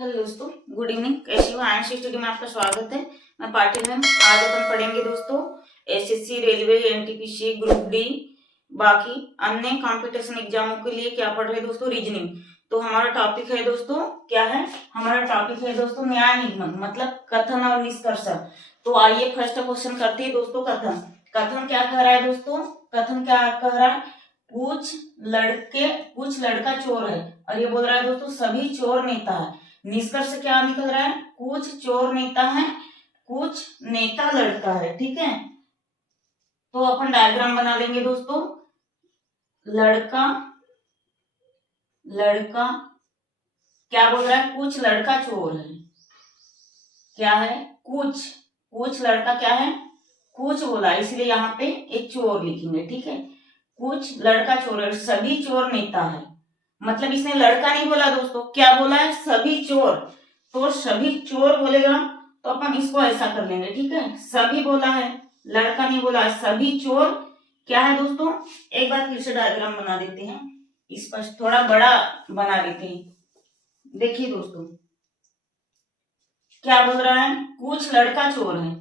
Hello दोस्तों, good evening. कैसी हो? आयंश स्टडी में आपका स्वागत है। मैं पाटिल मैम। आज अपन पढ़ेंगे दोस्तों SSC, railway, NTPC, group D, बाकी अन्य कंपटीशन एग्जामों के लिए क्या पढ़ रहे हैं दोस्तों? रीजनिंग। तो हमारा टॉपिक है दोस्तों, क्या है हमारा टॉपिक? है दोस्तों न्याय निगमन, मतलब कथन और निष्कर्ष। तो आइए फर्स्ट क्वेश्चन करते हैं दोस्तों। कथन कथन क्या कह रहा है दोस्तों? कथन क्या कह रहा है? कुछ लड़का चोर है, और ये बोल रहा है दोस्तों सभी चोर नेता है। निष्कर्ष क्या निकल रहा है? कुछ चोर नेता है, कुछ नेता लड़का है। ठीक है, तो अपन डायग्राम बना लेंगे दोस्तों। लड़का क्या बोल रहा है? कुछ लड़का चोर है। क्या है? कुछ लड़का क्या है? कुछ बोला, इसलिए यहाँ पे एक चोर लिखेंगे। ठीक है, कुछ लड़का चोर है, सभी चोर नेता है। मतलब इसने लड़का नहीं बोला दोस्तों, क्या बोला है? सभी चोर। तो सभी चोर बोलेगा तो अपन इसको ऐसा कर लेंगे। ठीक है, सभी बोला है, लड़का नहीं बोला है, सभी चोर क्या है दोस्तों? एक बार फिर से डायग्राम बना देते हैं, स्पष्ट थोड़ा बड़ा बना देते हैं। देखिए दोस्तों, क्या बोल रहा है? कुछ लड़का चोर है,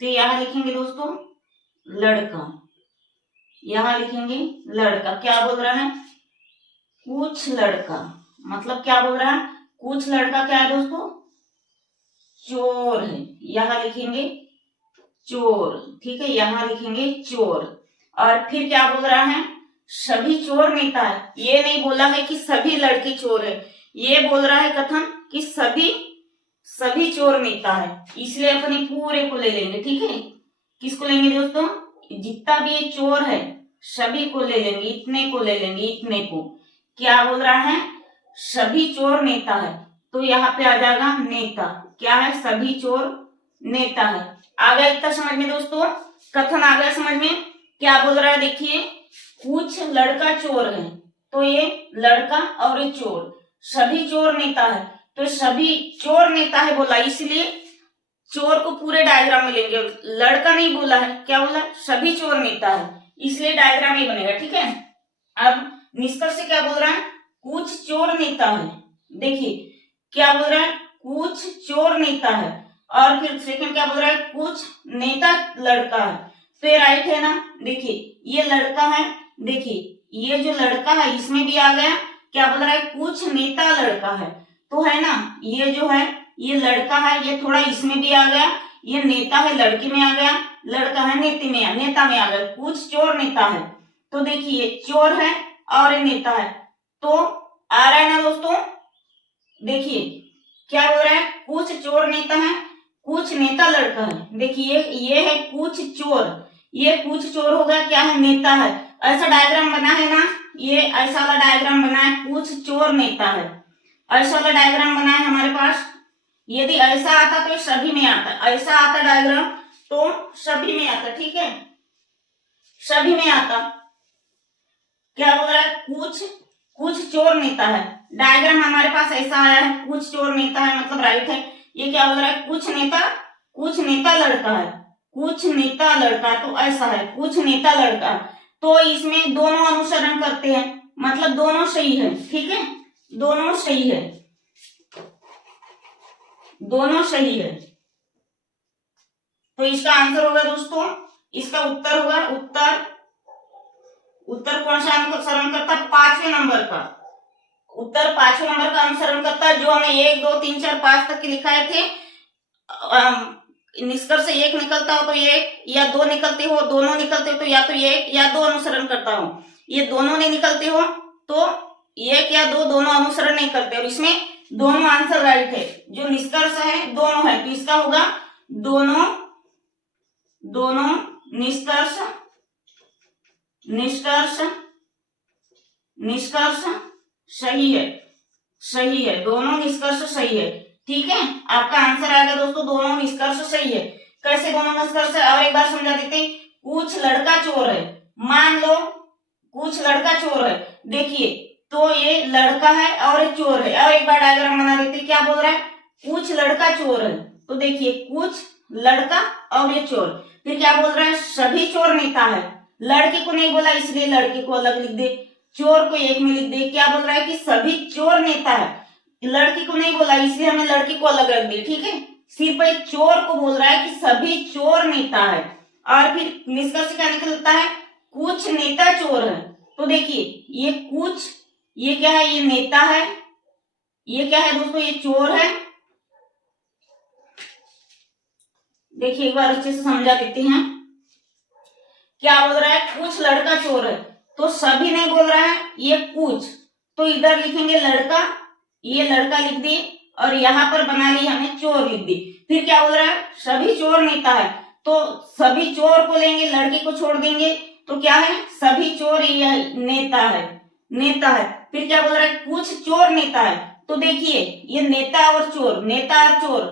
तो यहां लिखेंगे दोस्तों लड़का, यहां लिखेंगे लड़का। क्या बोल रहा है? कुछ लड़का, मतलब क्या बोल रहा है? कुछ लड़का क्या है दोस्तों? चोर है। यहां लिखेंगे चोर। ठीक है, यहां लिखेंगे चोर। और फिर क्या बोल रहा है? सभी चोर नेता है। ये नहीं बोला है कि सभी लड़के चोर है, ये बोल रहा है कथन कि सभी चोर नेता है, इसलिए अपन पूरे को ले लेंगे। ठीक है, किसको लेंगे दोस्तों? जितना भी ये चोर है सभी को ले लेंगे, इतने को ले लेंगे, इतने को। क्या बोल रहा है? सभी चोर नेता है, तो यहाँ पे आ जाएगा नेता। क्या है? सभी चोर नेता है। आ गया इतना समझ में दोस्तों? कथन आ गया समझ में? क्या बोल रहा है? देखिए, कुछ लड़का चोर है, तो ये लड़का और ये चोर, सभी चोर नेता है, तो सभी चोर नेता है बोला, इसलिए चोर को पूरे डायग्राम में लेंगे। लड़का नहीं बोला है, क्या बोला? सभी चोर नेता है, इसलिए डायग्राम ही बनेगा। ठीक है, अब निष्कर्ष से क्या बोल रहा है? कुछ चोर नेता है। देखिए क्या बोल रहा है? कुछ चोर नेता है, और फिर सेकंड क्या बोल रहा है? कुछ नेता लड़का है। तो ये राइट है ना? देखिए ये लड़का है, देखिए ये जो लड़का है इसमें भी आ गया। क्या बोल रहा है? कुछ नेता लड़का है, तो है ना, ये जो है ये लड़का है, ये थोड़ा इसमें भी आ गया, ये नेता है लड़की में आ गया, लड़का है नेता में आ गया, कुछ चोर नेता है। तो देखिए चोर है और ये नेता है, तो आ रहा है ना दोस्तों? देखिए क्या बोल रहा है? कुछ चोर नेता है, कुछ नेता लड़का है। देखिए ये है कुछ चोर, ये कुछ चोर हो गया, क्या है? नेता है। ऐसा डायग्राम बना है ना, ये ऐसा वाला डायग्राम बना है, कुछ चोर नेता है, ऐसा वाला डायग्राम बना है हमारे पास। यदि ऐसा आता तो सभी में आता, ऐसा आता डायग्राम तो सभी में आता। ठीक है, सभी में आता। क्या बोल रहा है? कुछ चोर नेता है। डायग्राम हमारे पास ऐसा आया है, कुछ चोर नेता है, मतलब राइट है। ये क्या बोल रहा है? कुछ नेता लड़का है, कुछ नेता लड़का, तो ऐसा है कुछ नेता लड़का। तो इसमें दोनों अनुसरण करते हैं, मतलब दोनों सही है। ठीक है, दोनों सही है, दोनों सही है। तो इसका आंसर होगा दोस्तों, इसका उत्तर होगा उत्तर कौन सा अनुसरण करता? 5वें नंबर का उत्तर, 5वें नंबर का अनुसरण करता है। जो हमें 1 2 3 4 5 तक के लिखाए थे, निष्कर्ष से एक निकलता हो तो एक, या दो निकलते हो, दोनों निकलते हो तो या तो एक या दो अनुसरण करता हो। ये दोनों नहीं निकलते हो तो एक या दो, दोनों अनुसरण नहीं करते, और इसमें दोनों आंसर राइट है। जो निष्कर्ष है दोनों है, तो इसका होगा दोनों निष्कर्ष सही है, दोनों निष्कर्ष सही है। ठीक है, आपका आंसर आएगा दोस्तों दोनों निष्कर्ष सही है। कैसे दोनों निष्कर्ष है, और एक बार समझा देते। कुछ लड़का चोर है, मान लो कुछ लड़का चोर है, देखिए तो ये लड़का है और ये चोर है। और एक बार डायग्राम बना देते। क्या बोल रहा है? कुछ लड़का चोर है, तो देखिए कुछ लड़का और ये चोर। फिर क्या बोल रहा है? सभी चोर नेता है। लड़के को नहीं बोला, इसलिए लड़के को अलग लिख दे, चोर को एक में लिख दे। क्या बोल रहा है? कि सभी चोर नेता है, लड़की को नहीं बोला इसलिए हमने लड़की को अलग रख दी, ठीक है। सिर्फ एक चोर को बोल रहा है कि सभी चोर नेता है। और फिर निष्कर्ष क्या निकलता है, कुछ नेता चोर है। तो देखिए ये कुछ, ये क्या है, ये नेता है, ये क्या है दोस्तों, ये चोर है। देखिए एक बार अच्छे से समझा देते हैं। क्या बोल रहा है, कुछ लड़का चोर है, तो सभी नहीं बोल रहा है, ये कुछ, तो इधर लिखेंगे लड़का, ये लड़का लिख दिए और यहाँ पर बना ली हमने चोर लिख दी। फिर क्या बोल रहा है, सभी चोर नेता है, तो सभी चोर को लेंगे, लड़के को छोड़ देंगे, तो क्या है, सभी चोर ये नेता है, नेता है। फिर क्या बोल रहा है, कुछ चोर नेता है, तो देखिए ये नेता और चोर, नेता और चोर,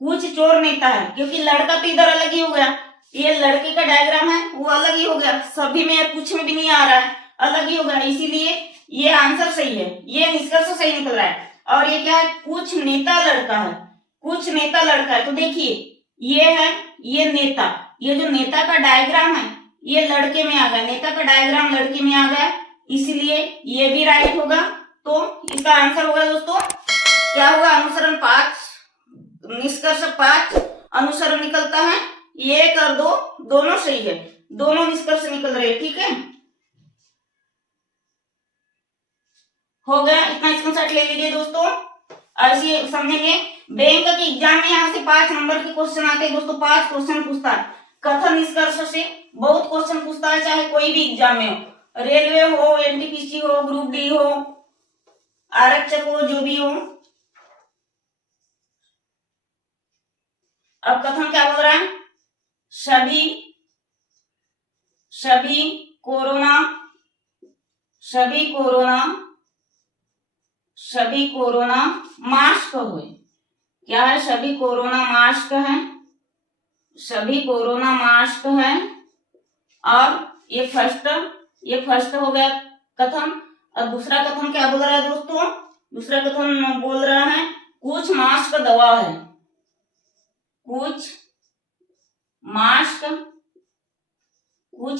कुछ चोर नेता है, क्योंकि लड़का तो इधर अलग ही हो गया, ये लड़के का डायग्राम है वो अलग ही हो गया, सभी में कुछ में भी नहीं आ रहा है, अलग ही हो गया, इसीलिए ये आंसर सही है, ये निष्कर्ष सही निकल रहा है। और ये क्या है, कुछ नेता लड़का है, कुछ नेता लड़का है, तो देखिए ये है, ये नेता, ये जो नेता का डायग्राम है ये लड़के में आ गया, नेता का डायग्राम लड़के में आ गया, इसलिए ये भी राइट होगा। तो इसका आंसर होगा दोस्तों क्या होगा, अनुसरण 5, निष्कर्ष 5 अनुसरण निकलता है, 1 और 2 दोनों सही है, दोनों निष्कर्ष निकल रहे हैं, ठीक है। हो गया, इतना स्क्रीनशॉट ले लीजिए दोस्तों। ऐसे समझेंगे, बैंक के एग्जाम में यहाँ से 5 नंबर के क्वेश्चन आते हैं दोस्तों, 5 क्वेश्चन पूछता है, कथन निष्कर्ष से बहुत क्वेश्चन पूछता है, चाहे कोई भी एग्जाम में हो, रेलवे हो, एनटीपीसी हो, ग्रुप डी हो, आरक्षक हो, जो भी हो। अब कथन क्या बोल रहा है, सभी कोरोना मास्क हुए, क्या है, सभी कोरोना मास्क है, सभी कोरोना मास्क है। और ये फर्स्ट हो गया कथन। और दूसरा कथन क्या बोल रहा है दोस्तों, दूसरा कथन बोल रहा है कुछ मास्क दवा है, कुछ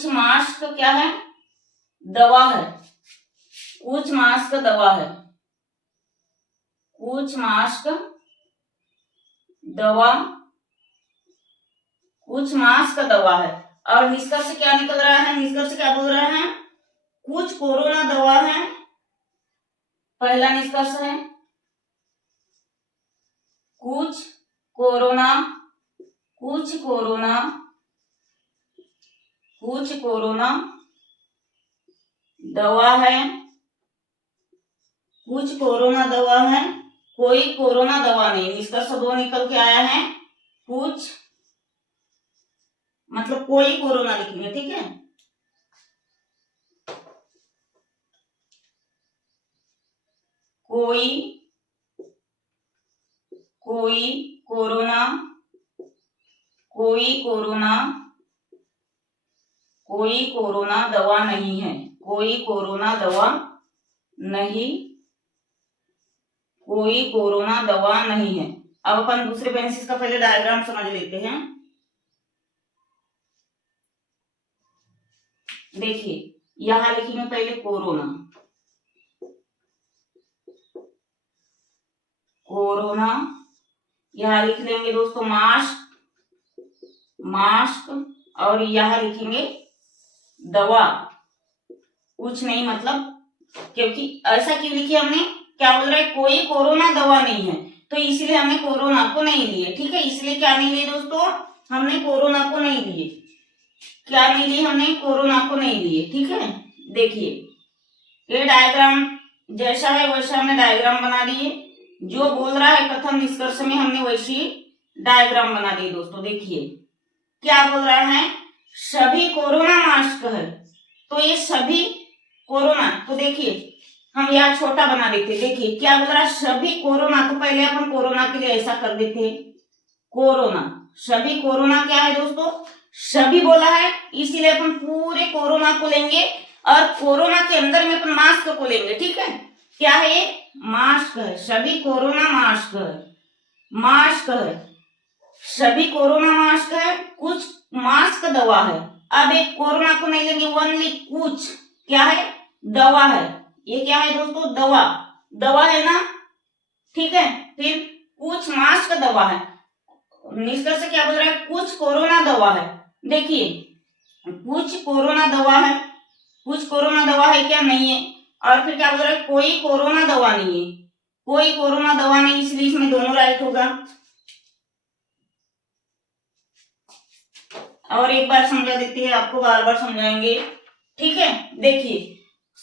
मास्क क्या है, दवा है, कुछ मास्क दवा है, कुछ मास्क दवा है। और निष्कर्ष क्या निकल रहा है, निष्कर्ष क्या बोल रहा है, कुछ कोरोना दवा है, पहला निष्कर्ष है कुछ कोरोना दवा है, कुछ कोरोना दवा है, कोई कोरोना दवा नहीं, निष्कर्ष 2 निकल के आया है, कुछ मतलब कोई कोरोना लिखेंगे, ठीक है। कोई कोरोना दवा नहीं है, कोई कोरोना दवा नहीं है। अब अपन दूसरे पेंसिल का पहले डायग्राम समझ लेते हैं। देखिए यहां लिखेंगे पहले कोरोना, यहां लिख लेंगे दोस्तों मास्क, और यहां लिखेंगे दवा, कुछ नहीं मतलब, क्योंकि ऐसा क्यों लिखे हमने, क्या बोल रहा है, कोई कोरोना दवा नहीं है, तो इसलिए हमने कोरोना को नहीं लिए, ठीक है। इसलिए क्या नहीं लिए दोस्तों, हमने कोरोना को नहीं लिए, क्या नहीं लिए, हमने कोरोना को नहीं लिए, ठीक है। देखिए ये डायग्राम जैसा है वैसा हमने डायग्राम बना दिए, जो बोल रहा है कथन निष्कर्ष में हमने वैसी डायग्राम बना दिए दोस्तों। देखिए क्या बोल रहा है, सभी कोरोना मास्क है, तो ये सभी कोरोना, तो देखिए हम यहाँ छोटा बना देते, देखिए क्या बोल रहा है, सभी कोरोना, तो पहले अपन कोरोना के लिए ऐसा कर देते, कोरोना, सभी कोरोना क्या है दोस्तों, सभी बोला है, इसीलिए अपन पूरे कोरोना को लेंगे, और कोरोना के अंदर में अपन मास्क को लेंगे, ठीक है। क्या है, मास्क है, सभी कोरोना मास्क है, सभी कोरोना मास्क है, कुछ मास्क दवा है। अब एक कोरोना को नहीं लेंगे, ओनली कुछ, क्या है, दवा है, ये क्या है दोस्तों, दवा है ना, ठीक है। फिर कुछ मास्क दवा है, निष्कर्ष क्या बोल रहा है, कुछ कोरोना दवा है। देखिए कुछ कोरोना दवा है, कुछ कोरोना दवा है क्या, नहीं है। और फिर क्या बोल रहा है, कोई कोरोना दवा नहीं है, कोई कोरोना दवा नहीं, इसलिए इसमें दोनों राइट होगा। और एक बार समझा देती है आपको, बार बार समझाएंगे, ठीक है। देखिए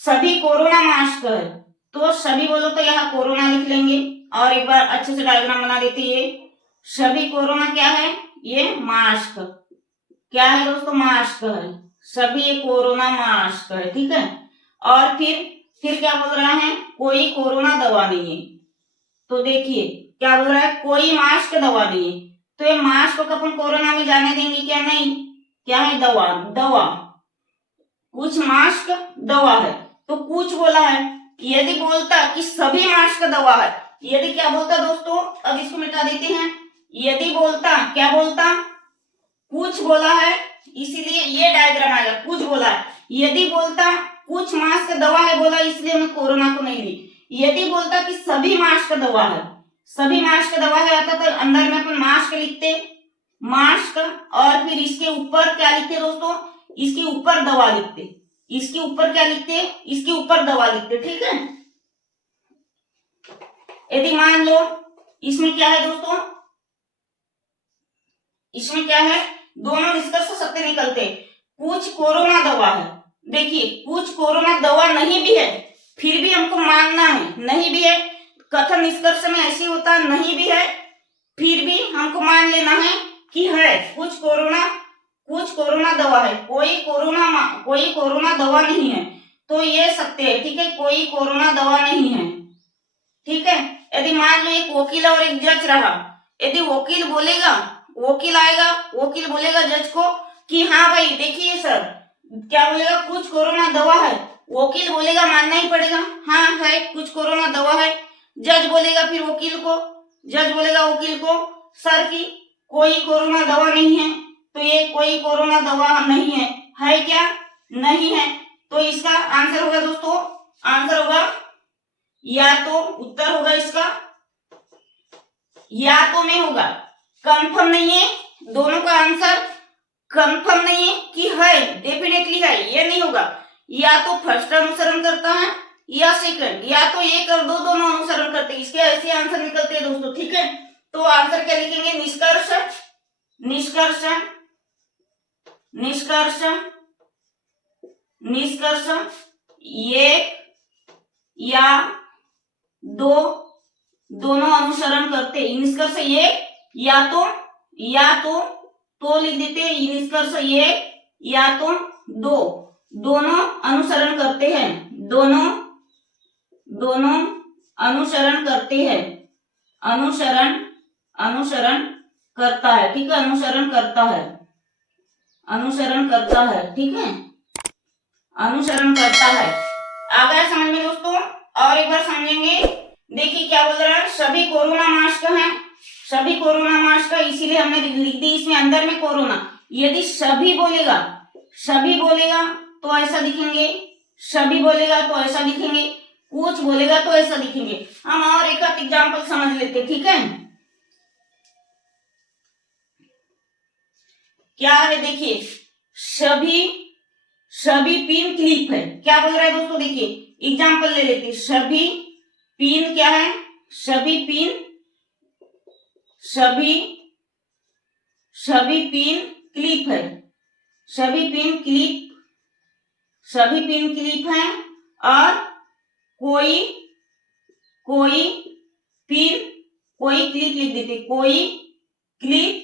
सभी कोरोना मास्क है, तो सभी बोलो तो यहाँ कोरोना लिख लेंगे। और एक बार अच्छे से डायग्राम बना देती है। सभी कोरोना क्या है, ये मास्क क्या है दोस्तों, मास्क है, सभी कोरोना मास्क है, ठीक है। और फिर क्या बोल रहा है, कोई कोरोना दवा नहीं है। तो देखिए क्या बोल रहा है, कोई मास्क दवा नहीं है, तो ये मास्क को अपन कोरोना में जाने देंगे क्या, नहीं। क्या है, दवा, दवा, कुछ मास्क दवा है, तो कुछ बोला है। यदि बोलता कि सभी मास्क दवा है, यदि क्या बोलता दोस्तों, अब इसको मिटा देते हैं। यदि बोलता, क्या बोलता, कुछ बोला है, इसीलिए ये डायग्राम आएगा, कुछ बोला है। यदि बोलता कुछ मास्क दवा है बोला, इसलिए मैं कोरोना को नहीं ली। यदि बोलता कि सभी मास्क दवा है, सभी मास्क दवा है आता, तो अंदर में अपन मास्क लिखते, मास्क, और फिर इसके ऊपर क्या लिखते दोस्तों, इसके ऊपर दवा लिखते, इसके ऊपर क्या लिखते, इसके ऊपर दवा लिखते, ठीक है। यदि मान लो इसमें क्या है दोस्तों, इसमें क्या है, दोनों निष्कर्ष सत्य निकलते। कुछ कोरोना दवा है, देखिए कुछ कोरोना दवा नहीं भी है, फिर भी हमको मानना है, नहीं भी है, कथन निष्कर्ष में ऐसे होता है, नहीं भी है, फिर भी हमको मान लेना है कि है कुछ कोरोना दवा है, कोई कोरोना दवा नहीं है, तो ये सत्य है, ठीक है, कोई कोरोना दवा नहीं है, ठीक है। यदि मान लो एक वकील और एक जज रहा, यदि वकील बोलेगा, वकील आएगा, वकील बोलेगा जज को कि हाँ भाई देखिए सर, क्या बोलेगा, कुछ कोरोना दवा है, वकील बोलेगा मानना ही पड़ेगा, हाँ है कुछ कोरोना दवा है। जज बोलेगा फिर वकील को, जज बोलेगा वकील को सर की कोई कोरोना दवा नहीं है, तो ये कोई कोरोना दवा नहीं है क्या, नहीं है, तो इसका आंसर होगा दोस्तों, आंसर होगा या तो, उत्तर होगा इसका या तो में होगा, कंफर्म नहीं है, दोनों का आंसर कंफर्म नहीं है कि है, डेफिनेटली है, ये नहीं होगा, या तो फर्स्ट अनुसरण करता है या सेकंड, या तो एक और दो दोनों अनुसरण करते हैं, इसके ऐसे आंसर निकलते हैं दोस्तों, ठीक है। तो आंसर क्या लिखेंगे, निष्कर्ष, निष्कर्ष, निष्कर्ष, निष्कर्ष एक या दो दोनों अनुसरण करते, निष्कर्ष एक या तो लिख देते, निष्कर्ष एक या तो दो दोनों अनुसरण करते हैं, दोनों अनुसरण करते हैं, अनुसरण करता है, ठीक है, अनुसरण करता है, अनुसरण करता है, ठीक है, अनुसरण करता है। आ गया समझ में दोस्तों, और एक बार समझेंगे। देखिए क्या बोल रहा है, सभी कोरोना मास्क हैं, सभी कोरोना मास्क है, इसीलिए हमने लिख दी इसमें अंदर में कोरोना। यदि सभी बोलेगा तो ऐसा लिखेंगे, सभी बोलेगा तो ऐसा लिखेंगे, कुछ बोलेगा तो ऐसा लिखेंगे। हम और एक एग्जांपल समझ लेते, ठीक है। क्या है देखिए, सभी पिन क्लिप है, क्या बोल रहा है दोस्तों, देखिए एग्जांपल ले लेते, सभी पिन क्या है, सभी पिन क्लिप है, सभी पिन क्लिप है, और कोई क्लिप लिख देते, कोई क्लिप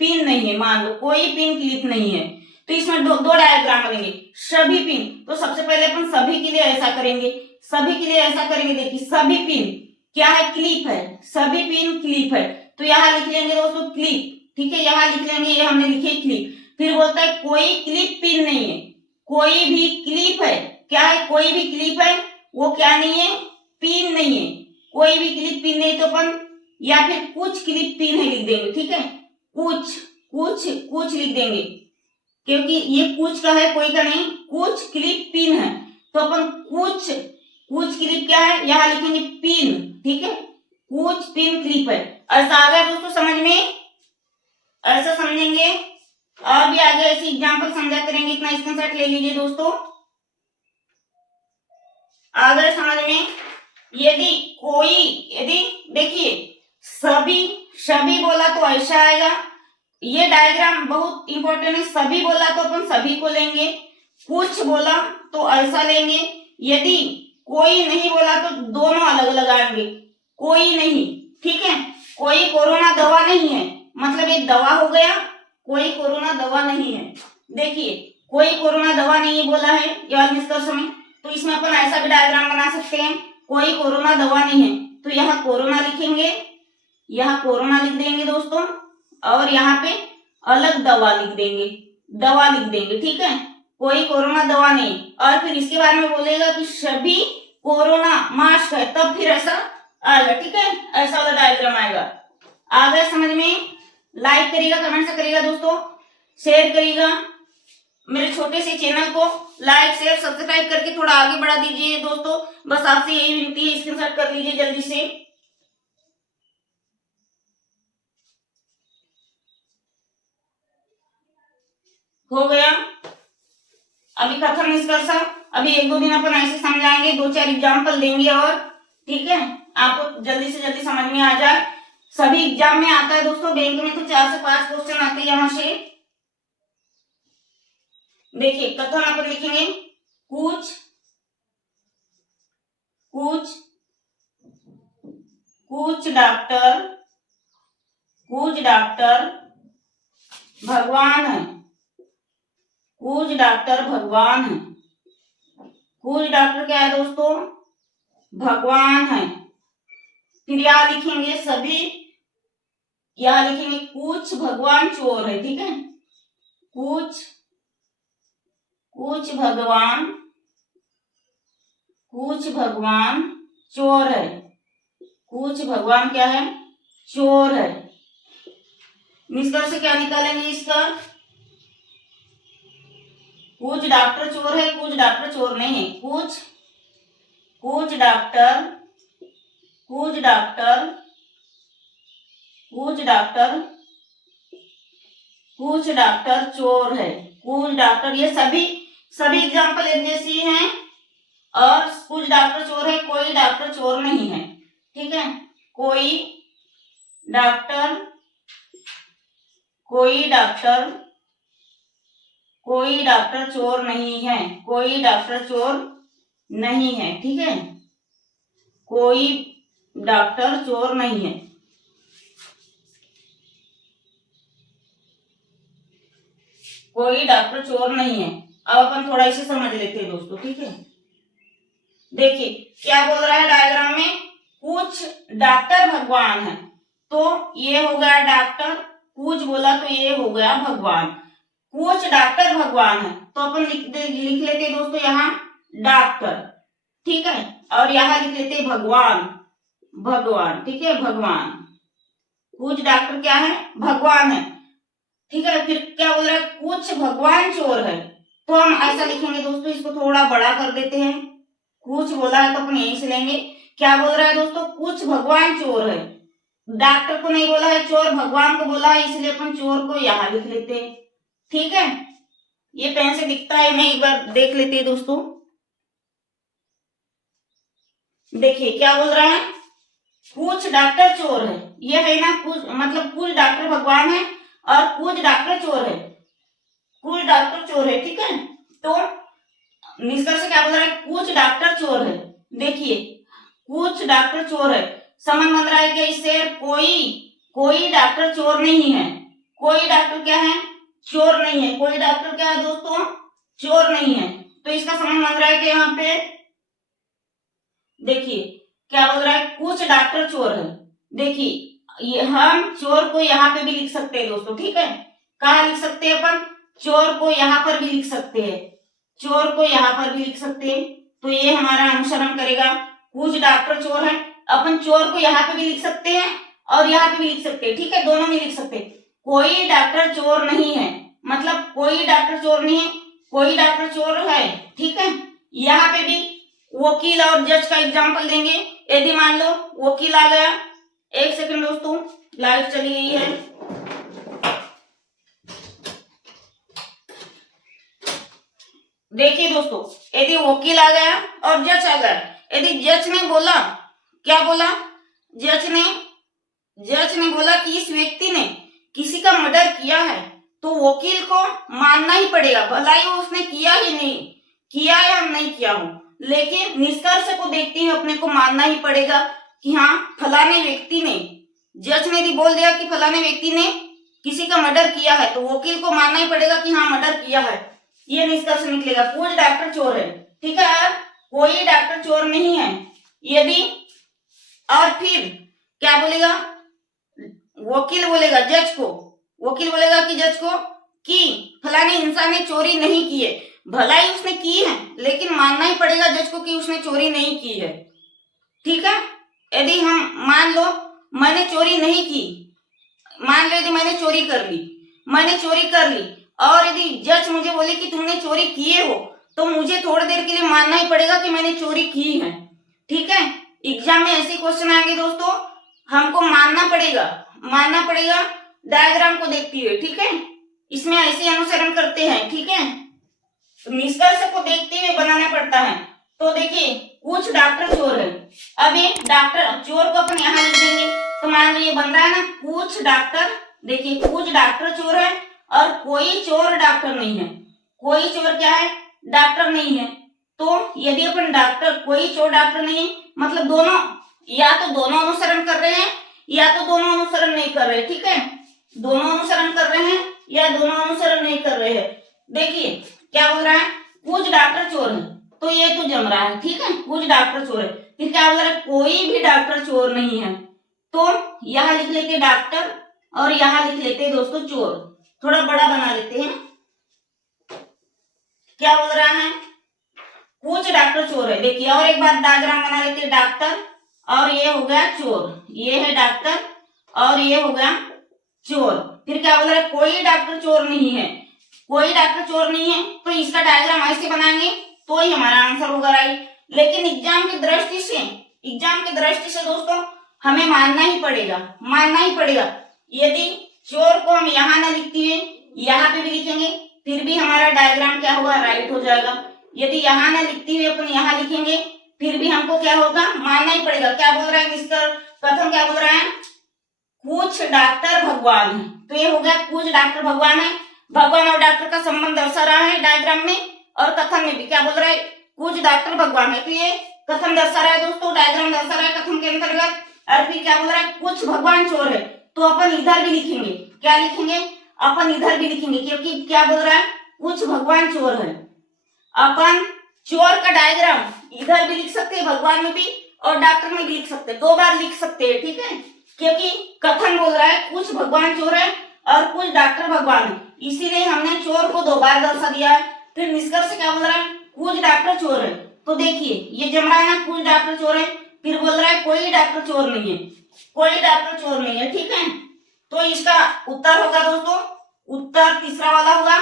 पिन नहीं है, मान लो कोई पिन क्लिप नहीं है, तो इसमें दो डायग्राम बनेंगे। सभी पिन, तो सबसे पहले अपन सभी के लिए ऐसा करेंगे, देखिए सभी पिन क्या है, क्लिप है, सभी पिन क्लिप है, तो यहाँ लिख लेंगे दोस्तों क्लिप, ठीक है, यहाँ लिख लेंगे, ये हमने लिखे क्लिप। फिर बोलता है कोई क्लिप पिन नहीं है, कोई भी क्लिप है, क्या है, कोई भी क्लिप है, वो क्या नहीं है, पिन नहीं है, कोई भी क्लिप पिन नहीं, तो अपन या फिर कुछ क्लिप पिन है लिख देंगे, ठीक है, कुछ लिख देंगे, क्योंकि ये कुछ का है, कोई का नहीं, कुछ क्लिप पिन है, तो अपन कुछ क्लिप क्या है, यहाँ लिखेंगे पिन, ठीक है, कुछ पिन क्लिप है। ऐसा आ गया दोस्तों समझ में? ऐसा समझेंगे और भी आगे ऐसे एग्जाम्पल समझा करेंगे। इतना स्क्रीनशॉट ले लीजिए दोस्तों। अगर समझ में यदि देखिए सभी बोला तो ऐसा आएगा। ये डायग्राम बहुत इंपॉर्टेंट है। सभी बोला तो अपन सभी को लेंगे, कुछ बोला तो ऐसा लेंगे, यदि कोई नहीं बोला तो दोनों अलग अलग आएंगे। कोई नहीं, ठीक है। कोई कोरोना दवा नहीं है, मतलब एक दवा हो गया, कोई कोरोना दवा नहीं है। देखिए कोई कोरोना दवा नहीं बोला है केवल निष्कर्ष में, तो इसमें अपन ऐसा भी डायग्राम बना सकते हैं। कोई कोरोना दवा नहीं है तो यहाँ कोरोना लिखेंगे, यहाँ कोरोना लिख देंगे दोस्तों, और यहाँ पे अलग दवा लिख देंगे, ठीक है। कोई कोरोना दवा नहीं, और फिर इसके बारे में बोलेगा कि सभी कोरोना मास्क है, तब फिर ऐसा आएगा, ठीक है। ऐसा वाला डायग्राम आएगा। आ गया समझ में? लाइक करिएगा, कमेंट से करिएगा दोस्तों, शेयर करिएगा। मेरे छोटे से चैनल को लाइक शेयर सब्सक्राइब करके थोड़ा आगे बढ़ा दीजिए दोस्तों। बस आपसे यही विनती है, स्क्रीनशॉट कर लीजिए जल्दी से। हो गया। अभी कथन निष्कर्ष, अभी 1-2 दिन अपन ऐसे समझाएंगे, 2-4 एग्जाम्पल देंगे और, ठीक है। आपको जल्दी से जल्दी समझ में आ जाए। सभी एग्जाम में आता है दोस्तों, बैंक में तो 4 से 5 क्वेश्चन आते हैं यहाँ से। देखिए कथन अपन लिखेंगे, कुछ डॉक्टर भगवान है। कुछ डॉक्टर भगवान है। कुछ डॉक्टर क्या है दोस्तों? भगवान है। फिर यहाँ लिखेंगे सभी, यहाँ लिखेंगे कुछ भगवान चोर है, ठीक है। कुछ भगवान चोर है। कुछ भगवान क्या है? चोर है। निष्कर्ष से क्या निकालेंगे इसका? कुछ डॉक्टर चोर है, कुछ डॉक्टर चोर नहीं है। कुछ डॉक्टर चोर है। कुछ डॉक्टर, ये सभी एग्जाम्पल एक जैसी हैं, और कुछ डॉक्टर चोर है, कोई डॉक्टर चोर नहीं है, ठीक है। कोई डॉक्टर चोर नहीं है। कोई डॉक्टर चोर नहीं है, ठीक है। कोई डॉक्टर चोर नहीं है। कोई डॉक्टर चोर नहीं है। अब अपन थोड़ा इसे समझ लेते हैं दोस्तों, ठीक है। देखिए क्या बोल रहा है डायग्राम में, कुछ डॉक्टर भगवान है, तो ये हो गया डॉक्टर, कुछ बोला तो ये हो गया भगवान। कुछ डॉक्टर भगवान है तो अपन लिख लेते दोस्तों यहाँ डॉक्टर, ठीक है, और यहाँ लिख लेते भगवान, ठीक है, भगवान। कुछ डॉक्टर क्या है? भगवान है, ठीक है। फिर क्या बोल रहा है? कुछ भगवान चोर है, तो हम ऐसा लिखेंगे दोस्तों, इसको थोड़ा बड़ा कर देते हैं। कुछ बोला है तो अपन यहीं से लेंगे। क्या बोल रहा है दोस्तों? कुछ भगवान चोर है। डॉक्टर को नहीं बोला है चोर, भगवान को बोला है, इसलिए अपन चोर को यहाँ लिख लेते हैं, ठीक है। ये पेन से दिखता है नहीं, एक बार देख लेते हैं दोस्तों। देखिए क्या बोल रहा है, कुछ डॉक्टर चोर है, ये है ना, कुछ मतलब कुछ डॉक्टर भगवान है और कुछ डॉक्टर चोर है, कुछ डॉक्टर चोर है, ठीक है। तो निष्कर्ष क्या बोल रहा है? कुछ डॉक्टर चोर है। देखिए कुछ डॉक्टर चोर है, समझ में रहा है क्या इससे? कोई डॉक्टर चोर नहीं है। कोई डॉक्टर क्या है? चोर नहीं है। कोई डॉक्टर क्या है दोस्तों? चोर नहीं है। तो इसका समझ में रहा है कि यहाँ पे देखिए क्या बोल रहा है, कुछ डॉक्टर चोर है। देखिए ये हम चोर को यहाँ पे भी लिख सकते हैं दोस्तों, ठीक है। कहाँ लिख सकते हैं अपन? चोर को यहाँ पर भी लिख सकते हैं, चोर को यहाँ पर भी लिख सकते हैं। तो ये हमारा अनुसरण करेगा, कुछ डॉक्टर चोर है, अपन चोर को यहाँ पे भी लिख सकते हैं और यहाँ पे भी लिख सकते हैं, ठीक है, दोनों में लिख सकते हैं। कोई डॉक्टर चोर नहीं है, मतलब कोई डॉक्टर चोर नहीं है, कोई डॉक्टर चोर है, ठीक है। यहाँ पे भी वकील और जज का एग्जाम्पल देंगे। यदि मान लो वकील आ गया एक सेकंड दोस्तों, लाइट चली गई है। देखिए दोस्तों, यदि वकील आ गया और जज आ गया, यदि जज ने बोला, क्या बोला, जज ने बोला कि इस व्यक्ति ने किसी का मर्डर किया है, तो वकील को मानना ही पड़ेगा, भला ही उसने किया ही नहीं किया या नहीं किया हो, लेकिन निष्कर्ष को देखते हुए अपने को मानना ही पड़ेगा कि हाँ फलाने व्यक्ति ने, जज ने यदि बोल दिया कि फलाने व्यक्ति ने किसी का मर्डर किया है, तो वकील को मानना ही पड़ेगा कि हाँ मर्डर किया है, ये निष्कर्ष निकलेगा। कोई डॉक्टर चोर है, ठीक है, कोई डॉक्टर चोर नहीं है। यदि और फिर क्या बोलेगा, वकील बोलेगा जज को, वकील बोलेगा कि जज को कि फलाने इंसान ने चोरी नहीं की है, भला ही उसने की है, लेकिन मानना ही पड़ेगा जज को कि उसने चोरी नहीं की है, ठीक है। यदि हम मान लो मैंने चोरी नहीं की, मान लो यदि मैंने चोरी कर ली और यदि जज मुझे बोले कि तुमने चोरी किए हो, तो मुझे थोड़ी देर के लिए मानना ही पड़ेगा कि मैंने चोरी की है, ठीक है। एग्जाम में ऐसे क्वेश्चन आएंगे दोस्तों, हमको मानना पड़ेगा डायग्राम को देखते हुए, ठीक है। इसमें ऐसे अनुसरण करते हैं, ठीक है, निष्कर्ष को देखते हुए बनाना पड़ता है। तो देखिए कुछ डॉक्टर चोर है, अब ये डॉक्टर चोर को अपन यहाँ लिख देंगे, तो मान लो ये बन रहा है ना कुछ डॉक्टर, देखिए कुछ डॉक्टर चोर है और कोई चोर डॉक्टर नहीं है, कोई चोर क्या है, डॉक्टर नहीं है। तो यदि अपन डॉक्टर, कोई चोर डॉक्टर नहीं है, मतलब दोनों, या तो दोनों अनुसरण कर रहे हैं या तो दोनों अनुसरण नहीं कर रहे, ठीक है, दोनों अनुसरण कर रहे हैं या दोनों अनुसरण नहीं कर रहे हैं। देखिए क्या बोल रहा है, कुछ डॉक्टर चोर है, तो ये तो जम रहा है, ठीक है, कुछ डॉक्टर चोर है। फिर क्या बोल रहा है, कोई भी डॉक्टर चोर नहीं है, तो यहाँ लिख लेते डॉक्टर और यहाँ लिख लेते दोस्तों चोर, थोड़ा बड़ा बना लेते हैं। क्या बोल रहा है, कुछ डॉक्टर चोर है, देखिए और एक बार डायग्राम बना लेते हैं, डॉक्टर और ये हो गया चोर, ये है डॉक्टर और ये हो गया चोर। फिर क्या बोल रहा है, कोई डॉक्टर चोर नहीं है, कोई डॉक्टर चोर नहीं है, तो इसका डायग्राम ऐसे बनाएंगे तो ही हमारा आंसर होगा राइट। लेकिन एग्जाम की दृष्टि से दोस्तों हमें मानना ही पड़ेगा। यदि चोर को हम यहाँ ना लिखते हुए यहाँ पे भी लिखेंगे, फिर भी हमारा डायग्राम क्या होगा, राइट हो जाएगा। यदि यहाँ ना लिखते हुए अपन यहाँ लिखेंगे, फिर भी हमको क्या होगा, मानना ही पड़ेगा। क्या बोल रहा है मिस्टर प्रथम, क्या बोल रहा है, कुछ डॉक्टर भगवान है, तो ये हो गया कुछ डॉक्टर भगवान है, भगवान और डॉक्टर का संबंध दर्शा रहा है डायग्राम में, और कथन में भी क्या बोल रहा है, कुछ डॉक्टर भगवान है, तो ये कथन दर्शा रहा है दोस्तों, डायग्राम दर्शा रहा है कथन के अंतर्गत। और फिर क्या बोल रहा है, कुछ भगवान चोर है, तो अपन इधर भी लिखेंगे, क्या लिखेंगे, अपन इधर भी लिखेंगे, क्योंकि क्या बोल रहा है, कुछ भगवान चोर है। अपन चोर का डायग्राम इधर भी लिख सकते हैं, भगवान में भी और डॉक्टर में भी लिख सकते हैं, 2 बार लिख सकते हैं, ठीक है, क्योंकि कथन बोल रहा है कुछ भगवान चोर है और कुछ डॉक्टर भगवान है, इसीलिए हमने चोर को 2 बार दर्शा दिया है। फिर निष्कर्ष क्या बोल रहा है, कुछ डॉक्टर चोर है, तो देखिए ये जम रहा है ना, कुछ डॉक्टर चोर है, फिर बोल रहा है कोई डॉक्टर चोर नहीं है, ठीक है। तो इसका उत्तर होगा दोस्तों, उत्तर तीसरा वाला होगा,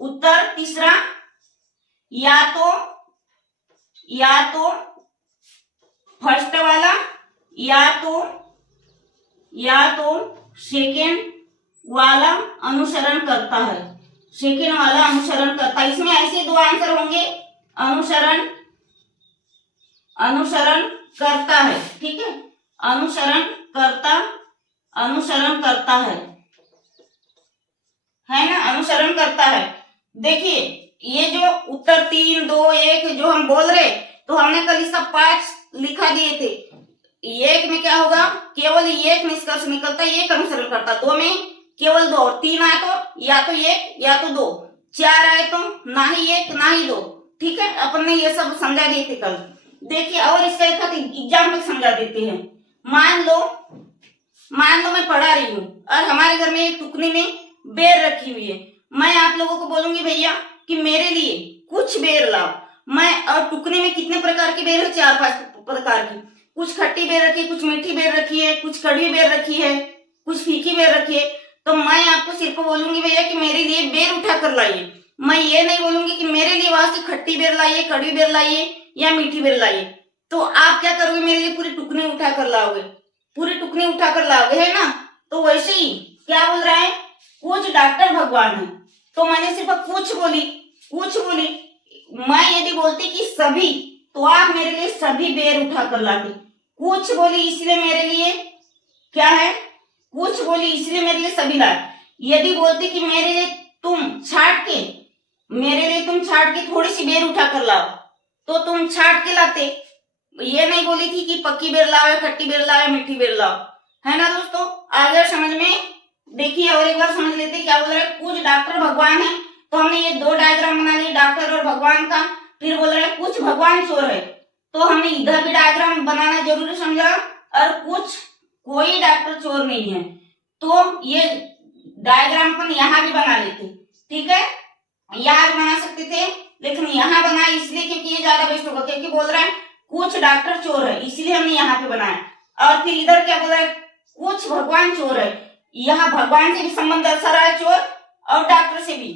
उत्तर तीसरा, या तो फर्स्ट वाला या तो सेकेंड वाला अनुसरण करता है, इसमें ऐसे 2 आंसर होंगे, अनुसरण करता है, ठीक है, अनुसरण करता है ना, अनुसरण करता है। देखिए ये जो उत्तर 3, 2, 1 जो हम बोल रहे, तो हमने कल इसका 5 लिखा दिए थे। 1 में क्या होगा, केवल 1 निष्कर्ष निकलता है, 1 अनुसरण करता, 2 में केवल 2, और 3 आए तो या तो 1 या तो 2, 4 आए तो ना ही 1 ना ही 2, ठीक है, अपन ने ये सब समझा दिए थे कल। देखिए और इसका एक एग्जाम्पल समझा देते हैं। मान लो मैं पढ़ा रही हूँ और हमारे घर में एक टुकनी में बेर रखी हुई है, मैं आप लोगों को बोलूंगी भैया कि मेरे लिए कुछ बेर लाओ। मैं, और टुकनी में कितने प्रकार की बेर है, 4-5 प्रकार की, कुछ खट्टी बेर रखी है, कुछ मीठी बेर रखी है, कुछ कड़वी बेर रखी है, कुछ फीकी बेर रखी है। तो मैं आपको सिर्फ बोलूंगी भैया कि मेरे लिए बेर उठा कर लाइए, मैं ये नहीं बोलूंगी कि मेरे लिए वहां से खट्टी बेर लाइए, कड़वी बेर लाइए या मीठी बेर लाइए। तो आप क्या करोगे, मेरे लिए पूरी टुकनी उठा कर लाओगे, पूरी टुकनी उठाकर लाओगे, है ना। तो वैसे ही क्या बोल रहा है, कुछ डॉक्टर भगवान है। तो मैंने सिर्फ कुछ बोली। मैं यदि बोलती कि सभी, तो आप मेरे लिए सभी बेर उठाकर लाते। कुछ बोली इसलिए मेरे लिए क्या है, कुछ बोली इसलिए मेरे लिए सभी लाए। यदि बोलती कि मेरे लिए तुम छाट के थोड़ी सी बेर उठा कर लाओ, तो तुम छाट के लाते। ये नहीं बोली थी कि पक्की बेर लाओ या खट्टी बेर लाओ या मीठी बेर लाओ, है ना दोस्तों। आ गया समझ में। देखिए और एक बार समझ लेते क्या बोल रहा है, कुछ डॉक्टर भगवान है। तो हमने ये दो डायग्राम बना लिए, डॉक्टर और भगवान का। फिर बोल रहा है कुछ भगवान चोर है, तो हमने इधर भी डायग्राम बनाना जरूरी समझा। और कुछ कोई डॉक्टर चोर नहीं है, तो ये डायग्राम अपन यहाँ भी बना लेते, ठीक है। यहाँ भी बना सकते थे, लेकिन यहाँ बनाया इसलिए क्योंकि ये ज्यादा बेस्ट होगा, क्योंकि बोल रहा है कुछ डॉक्टर चोर है, इसलिए हमने यहाँ पे बनाया। और फिर इधर क्या बोल रहा है, कुछ भगवान चोर है। यहाँ भगवान से भी संबंध दर्शा रहा है चोर, और डॉक्टर से भी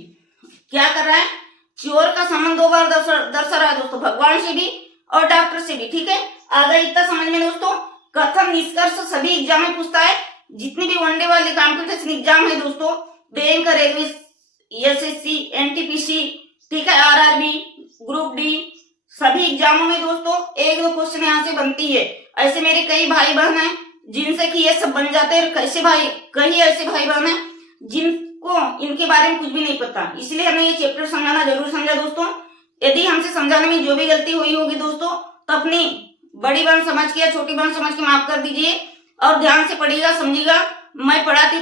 क्या कर रहा है, चोर का संबंध दो बार दर्शा रहा है दोस्तों, भगवान से भी और डॉक्टर से भी, ठीक है। अगर इतना समझ में दोस्तों, कथन निष्कर्ष सभी एग्जाम में पूछता है। जितनी भी वनडे वाले कॉम्पिटिशन एग्जाम है दोस्तों, बैंक, रेलवे, एसएससी, एनटीपीसी, ठीक है, आरआरबी, ग्रुप डी, सभी एग्जामों में दोस्तों एक दो क्वेश्चन यहाँ से बनती है। ऐसे मेरे कई भाई बहन हैं जिनसे कि ये सब बन जाते हैं। कई ऐसे भाई बहन हैं जिनको इनके बारे में कुछ भी नहीं पता, इसलिए हमें ये चैप्टर समझाना जरूर समझा दोस्तों। यदि हमसे समझाने में जो भी गलती हुई होगी दोस्तों, तो अपनी बड़ी बहन समझ के या छोटी बहन समझ के माफ कर दीजिए, और ध्यान से पढ़िएगा, समझिएगा। मैं पढ़ाती